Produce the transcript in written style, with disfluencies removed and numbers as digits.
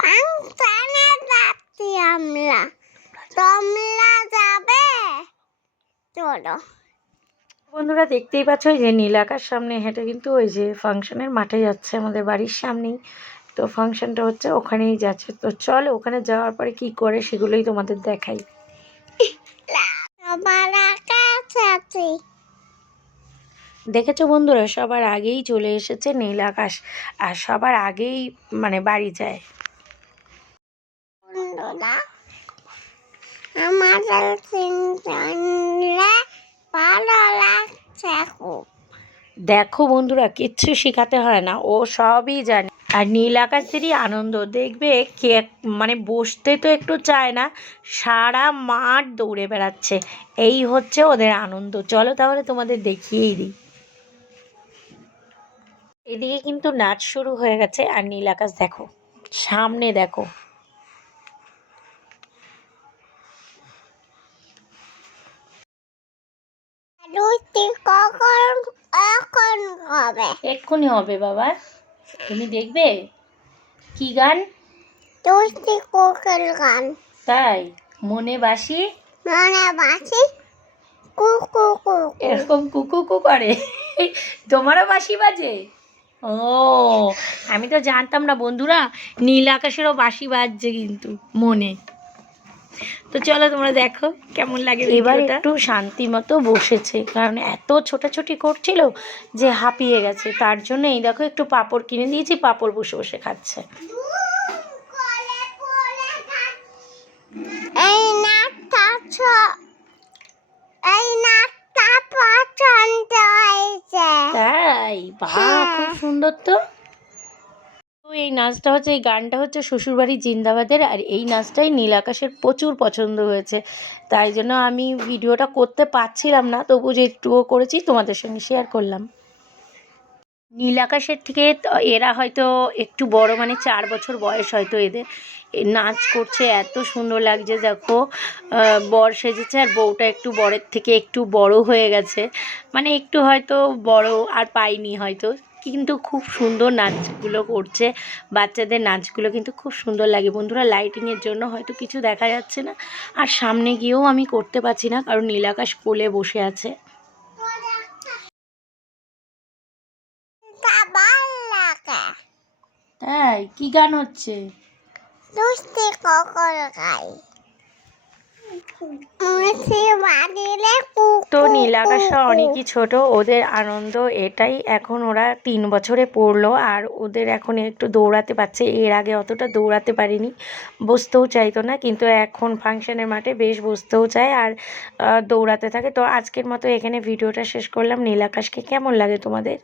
ফাংশনে যাচ্ছি আমরা, তোমরা যাবে? চলো বন্ধুরা, দেখতেই পাচ্ছ যে নীল আকাশ সামনে হেঁটে কিন্তু ওই যে ফাংশনের মাঠে যাচ্ছে আমাদের বাড়ির সামনেই। তো ফাংশনটা হচ্ছে ওখানেই যাচ্ছে। তো চলো ওখানে যাওয়ার পরে কি করে সেগুলোই তোমাদের দেখাই। সবার কাছে দেখেছো বন্ধুরা, সবার আগেই চলে এসেছে নীল আকাশ, আর সবার আগেই মানে বাড়ি যায়। বন্ধুরা আমাদের তিনজনরে ভালো লাগছে খুব। দেখো বন্ধুরা, কিচ্ছু শেখাতে হয় না, ও সবই জানে। আর নীল আকাশেরই আনন্দ দেখবে, কে মানে বসতে তো একটু চায় না, সারা মাঠ দৌড়ে বেড়াচ্ছে। এই হচ্ছে ওদের আনন্দ। চলো তাহলে তোমাদের দেখিয়েই দিই। এদিকে কিন্তু নাচ শুরু হয়ে গেছে, আর নীল আকাশ দেখো, সামনে দেখো। রুটি কখন এখন হবে? এক্ষুনি হবে বাবা। তুমি দেখবে কি গান? রুটি কোকেল গান। তাই? মনে বাসি মনে বাসি কুকু কুকু। এরকম কুকু কু করে? তোমারও বাঁশি বাজে? ও, আমি তো জানতাম না বন্ধুরা, নীল আকাশেরও বাঁশি বাজছে কিন্তু মনে। তো চলো তোমরা দেখো কেমন লাগে। এবার একটু শান্তি মতো বসেছে, কারণ এত ছোটাছুটি করছিল যে হাঁপিয়ে গেছে। তার জন্য এই দেখো একটু পাঁপড় কিনে দিয়েছি, পাঁপড় বসে বসে খাচ্ছে। এই নাচটা এই নাচটা পছন্দ হয়েছে। তাই? বাহ, খুব সুন্দর তো। এই নাচটা হচ্ছে, এই গানটা হচ্ছে শ্বশুরবাড়ি জিন্দাবাদের, আর এই নাচটাই নীল আকাশের প্রচুর পছন্দ হয়েছে। তাই জন্য আমি ভিডিওটা করতে পারছিলাম না, তবু যেটুকু করেছি তোমাদের সঙ্গে শেয়ার করলাম। নীল আকাশের থেকে এরা হয়তো একটু বড়, মানে 4 বছর বয়স হয়তো এদের। নাচ করছে, এত সুন্দর লাগছে দেখো। বর সেজেছে, আর বউটা একটু বরের থেকে একটু বড় হয়ে গেছে, মানে একটু হয়তো বড় আর পাইনি হয়তো, কিন্তু খুব সুন্দর নাচগুলো করছে। বাচ্চাদের নাচগুলো কিন্তু খুব সুন্দর লাগে বন্ধুরা। লাইটিংয়ের জন্য হয়তো কিছু দেখা যাচ্ছে না, আর সামনে গিয়েও আমি করতে পারছি না, কারণ নীল আকাশ কোলে বসে আছে। তাই? কি গান হচ্ছে? দুষ্টি কখন খাই তো নীল আকাশটা অনেকই ছোট, ওদের আনন্দ এটাই। এখন ওরা 3 বছরে পড়লো, আর ওদের এখন একটু দৌড়াতে পারছে। এর আগে অতটা দৌড়াতে পারিনি, বসতেও চাইতো না, কিন্তু এখন ফাংশনের মাঠে বেশ বসতেও চায় আর দৌড়াতে থাকে। তো আজকের মতো এখানে ভিডিওটা শেষ করলাম। নীল আকাশকে কেমন লাগে তোমাদের?